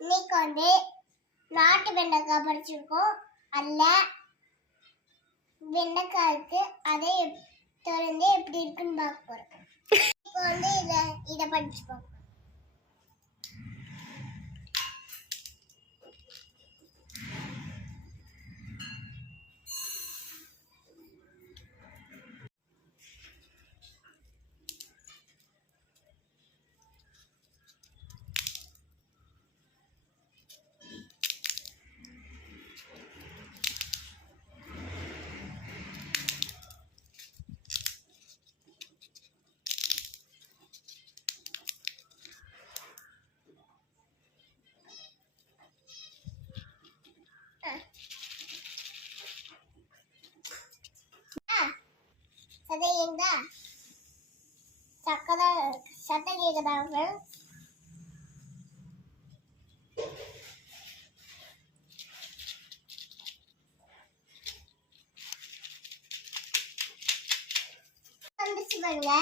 இன்னைக்கு வந்து நாட்டு வெண்டைக்காய் பறிச்சிருக்கோம். அல்ல வெண்டைக்காய் இருக்கு. அதை திறந்து எப்படி இருக்குன்னு பார்க்க போறோம். இப்போ வந்து இதை இதை படிச்சு பார்ப்போம் சதையுங்களா சக்கரை சட்டை கேட்குதா ஃப்ரெண்ட்ஸ் வந்துச்சு பாருங்க.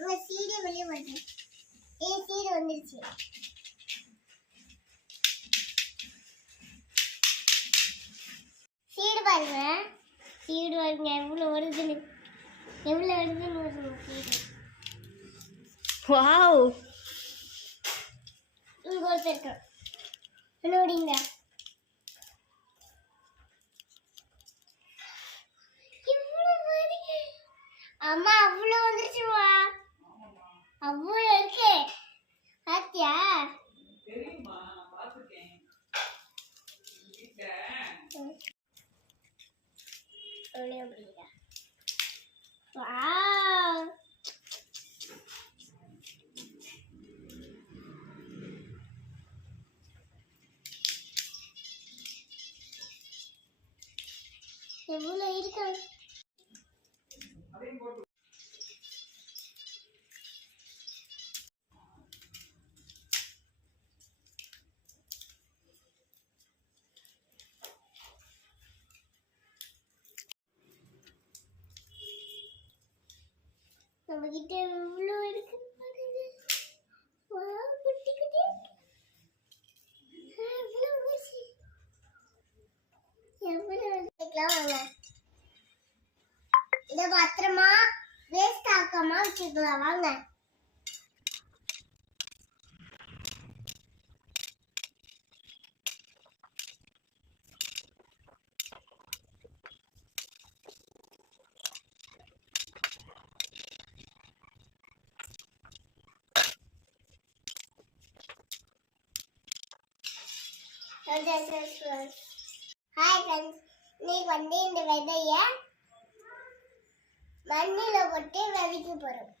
உங்க சீடு வெளியே வருது ஏன் சீடு வந்துருச்சு சீடு பாருங்க சீடு பாருங்க எவ்வளோ வருதுன்னு. எவ்வளோ வருதுன்னு வருது சீடு வாவ். இங்க ஒருத்தர் இருக்கான். நோடிங்க அம்மா அவ்வளோ வந்துருச்சுமா. அவ்வளோ இருக்கு. ஒண்ணே அப்படிங்க Wow. எவ்வளோ இருக்கு நம்ம கிட்ட எவ்வளோ இருக்கு பாருங்க Wow, குட்டி குட்டியா இருக்கு. ஆ, எவ்வளோ வாங்க. இதை பத்திரமா வேஸ்ட் ஆக்காம வச்சுக்கலாம் வாங்க. ஹாய் ஃப்ரெண்ட்ஸ் இன்னைக்கு வந்து இந்த விதைய மண்ணில் போட்டு விதைக்க போகிறோம்